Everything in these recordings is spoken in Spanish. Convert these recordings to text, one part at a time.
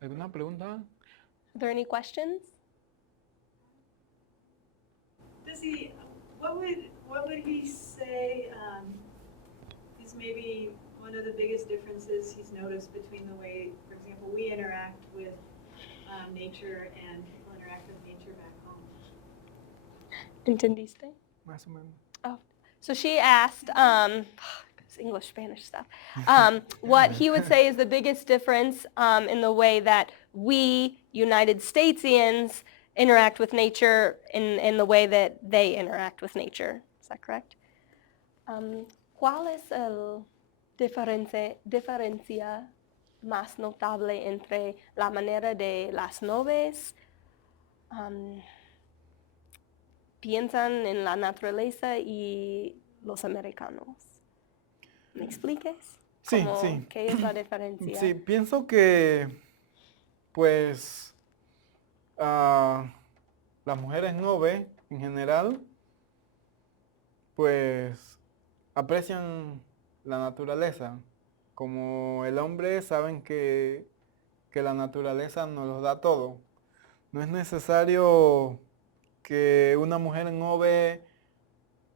¿Alguna pregunta? Are there any questions? Does he? What would he say is maybe one of the biggest differences he's noticed between the way, for example, we interact with nature and people interact with nature back home? ¿Entendiste? Más o menos. Oh, so she asked, English, Spanish stuff, what he would say is the biggest difference in the way that we United Statesians interact with nature in the way that they interact with nature. Is that correct? ¿Cuál es el diferencia más notable entre la manera de las noves piensan en la naturaleza y los americanos? ¿Me expliques? Sí, sí. ¿Qué es la diferencia? Sí, pienso que, pues, las mujeres noves en general, pues, aprecian la naturaleza. Como el hombre, saben que la naturaleza nos lo da todo. No es necesario que una mujer nove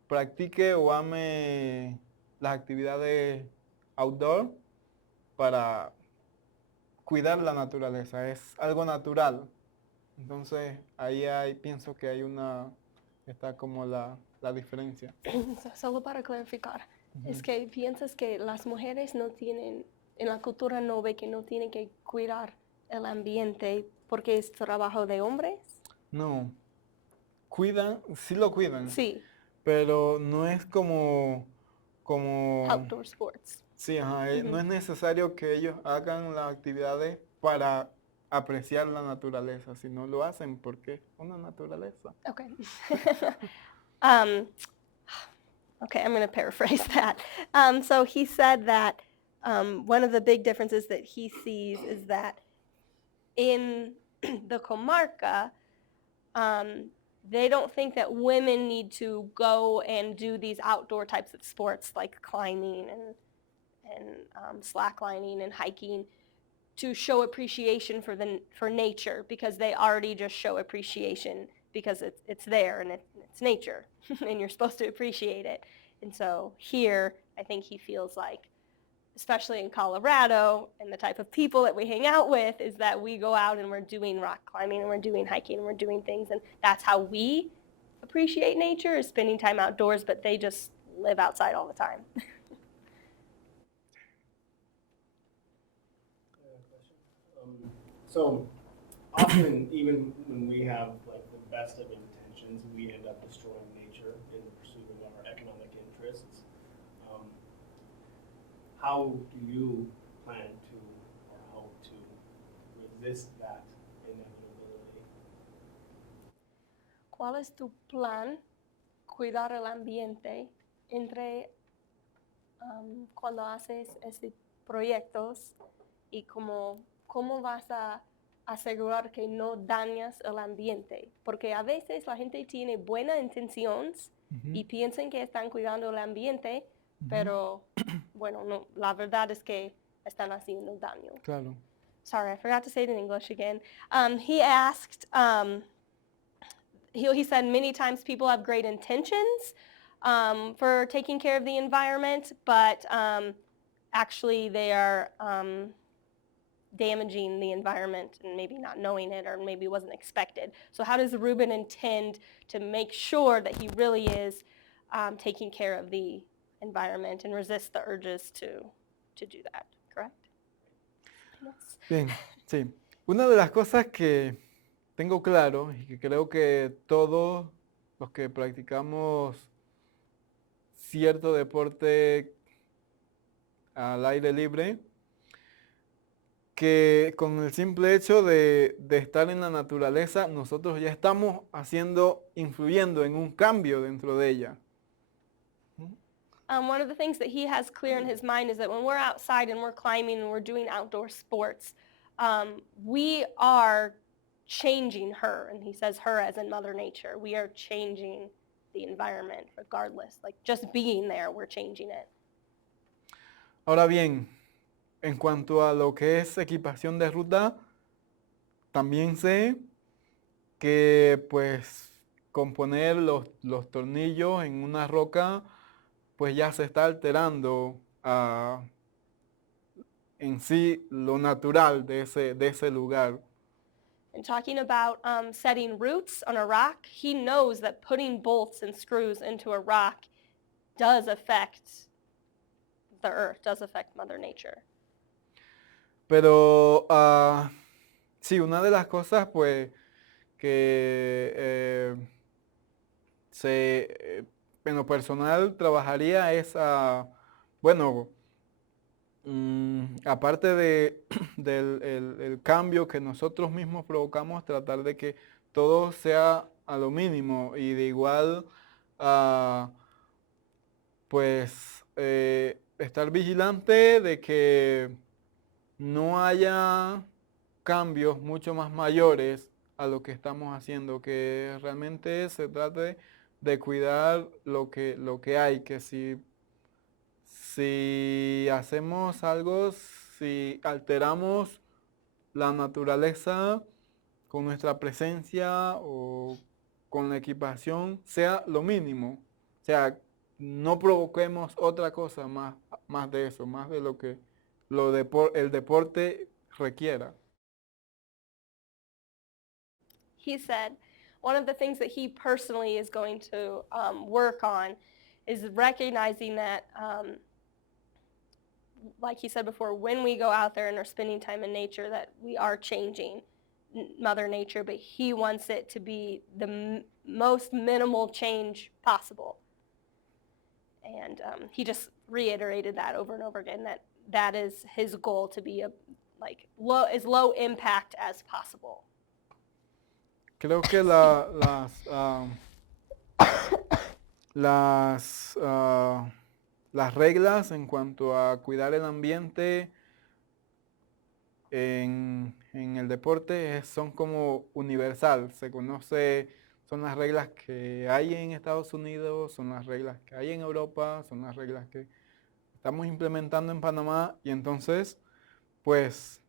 practique o ame las actividades outdoor para cuidar la naturaleza, es algo natural. Entonces pienso que está como la diferencia. Solo para clarificar, es que piensas que las mujeres no tienen, en la cultura no ve que no tienen que cuidar el ambiente porque es trabajo de hombres. No, sí lo cuidan. Sí. Pero no es como Outdoor sports. Sí, no es necesario que ellos hagan las actividades para apreciar la naturaleza, sino lo hacen porque es una naturaleza. Okay. Okay, I'm going to paraphrase that. So he said that one of the big differences that he sees is that in the comarca, they don't think that women need to go and do these outdoor types of sports like climbing and slacklining and hiking to show appreciation for nature, because they already just show appreciation because it's there and it's nature and you're supposed to appreciate it. And so here, I think he feels like, especially in Colorado and the type of people that we hang out with, is that we go out and we're doing rock climbing and we're doing hiking and we're doing things, and that's how we appreciate nature, is spending time outdoors, but they just live outside all the time. So often, even when we have like the best of intentions, we end up destroying nature in the pursuit of our economic interests. How do you plan to, or hope to, resist that inevitability? ¿Cuál es tu plan cuidar el ambiente entre cuando haces estos proyectos, y cómo vas a asegurar que no dañas el ambiente? Porque a veces la gente tiene buenas intenciones y piensan que están cuidando el ambiente, pero bueno, no, la verdad es que están haciendo daño. Claro. Sorry, I forgot to say it in English again. He asked, he said many times people have great intentions for taking care of the environment, but actually they are damaging the environment and maybe not knowing it, or maybe wasn't expected. So how does Ruben intend to make sure that he really is taking care of the environment and resist the urges to do that, correct? Yes. Bien, sí. Una de las cosas que tengo claro y que creo que todos los que practicamos cierto deporte al aire libre, que con el simple hecho de estar en la naturaleza, nosotros ya estamos influyendo en un cambio dentro de ella. One of the things that he has clear in his mind is that when we're outside and we're climbing and we're doing outdoor sports, we are changing her, and he says her as in Mother Nature. We are changing the environment regardless. Like just being there, we're changing it. Ahora bien, en cuanto a lo que es equipación de ruta, también sé que pues componer los tornillos en una roca pues ya se está alterando en sí lo natural de ese lugar. And talking about setting roots on a rock, he knows that putting bolts and screws into a rock does affect the earth, does affect Mother Nature. Pero sí, una de las cosas pues que en lo personal trabajaría es, bueno, aparte del el cambio que nosotros mismos provocamos, tratar de que todo sea a lo mínimo y de igual, pues, estar vigilante de que no haya cambios mucho más mayores a lo que estamos haciendo, que realmente se trate de cuidar lo que hay, que si hacemos algo, si alteramos la naturaleza con nuestra presencia o con la equipación, sea lo mínimo. O sea, no provoquemos otra cosa más de eso, más de lo que el deporte requiera. He said one of the things that he personally is going to work on is recognizing that, like he said before, when we go out there and are spending time in nature, that we are changing Mother Nature, but he wants it to be the most minimal change possible. And he just reiterated that over and over again, that is his goal, to be as low impact as possible. Creo que las reglas en cuanto a cuidar el ambiente en el deporte son como universal. Se conoce, son las reglas que hay en Estados Unidos, son las reglas que hay en Europa, son las reglas que estamos implementando en Panamá. Y entonces, pues,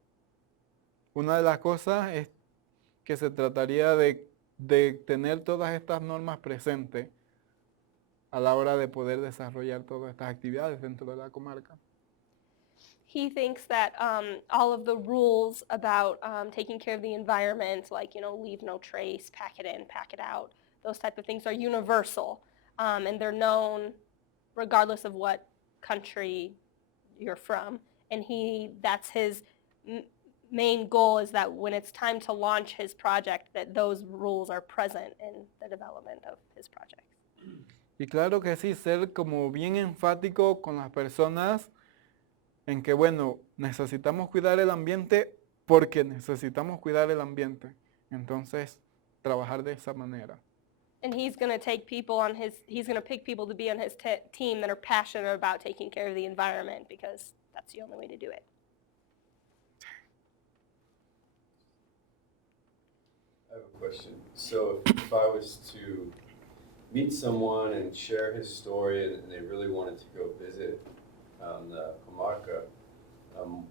una de las cosas es que se trataría de tener todas estas normas presentes a la hora de poder desarrollar todas estas actividades dentro de la comarca. He thinks that all of the rules about taking care of the environment, like, leave no trace, pack it in, pack it out, those type of things are universal, and they're known regardless of what country you're from. And that's his main goal, is that when it's time to launch his project, that those rules are present in the development of his project. Y claro que sí, ser como bien enfático con las personas en que, bueno, necesitamos cuidar el ambiente porque necesitamos cuidar el ambiente. Entonces, trabajar de esa manera. And he's going to pick people to be on his team that are passionate about taking care of the environment, because that's the only way to do it. I have a question. So if I was to meet someone and share his story and they really wanted to go visit the comarca,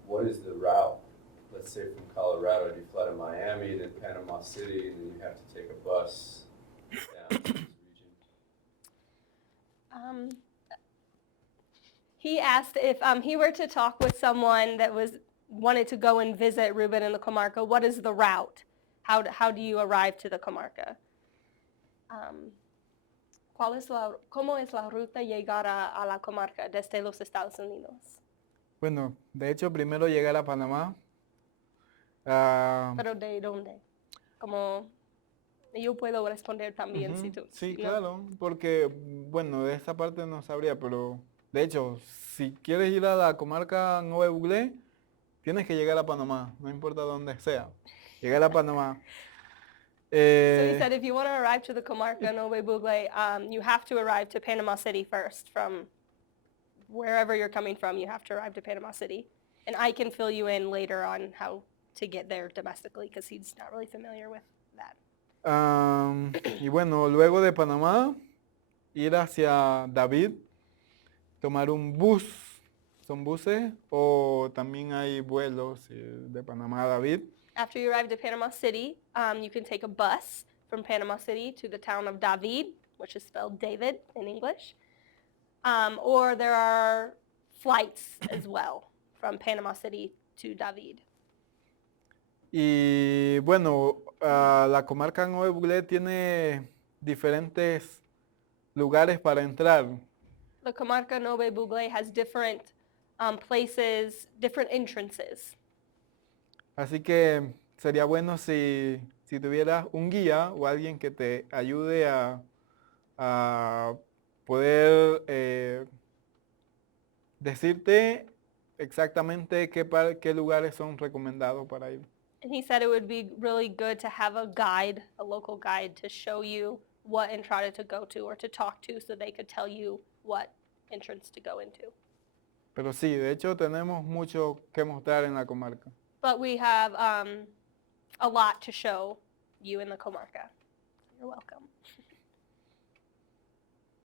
what is the route? Let's say from Colorado, do you fly to Miami, then Panama City, and then you have to take a bus down to this region? He asked if he were to talk with someone that wanted to go and visit Ruben in the comarca, what is the route? How do you arrive to the comarca? ¿Cómo es la ruta llegar a la comarca desde los Estados Unidos? Bueno, de hecho, primero llegar a Panamá. ¿Pero de dónde? Como yo puedo responder también, si tú. Sí, ¿no? claro, porque, bueno, de esta parte no sabría, pero de hecho, si quieres ir a la comarca Nueva Buglé, tienes que llegar a Panamá, no importa dónde sea, llegar a Panamá. So he said if you want to arrive to the comarca Nove Bugle, you have to arrive to Panama City first. From wherever you're coming from, you have to arrive to Panama City. And I can fill you in later on how to get there domestically, because he's not really familiar with that. Y bueno, luego de Panamá, ir hacia David, tomar un bus, son buses, o también hay vuelos de Panamá a David. After you arrive to Panama City, you can take a bus from Panama City to the town of David, which is spelled David in English. Or there are flights as well from Panama City to David. Y bueno, la comarca Nuevo Buglé tiene diferentes lugares para entrar. The Comarca Nove Bugle has different places, different entrances. Así que sería bueno si tuvieras un guía o alguien que te ayude a poder decirte exactamente qué lugares son recomendados para ir. And he said it would be really good to have a guide, a local guide, to show you what entrada to go to or to talk to so they could tell you what entrance to go into. Pero sí, de hecho tenemos mucho que mostrar en la comarca. But we have a lot to show you in the Comarca. You're welcome.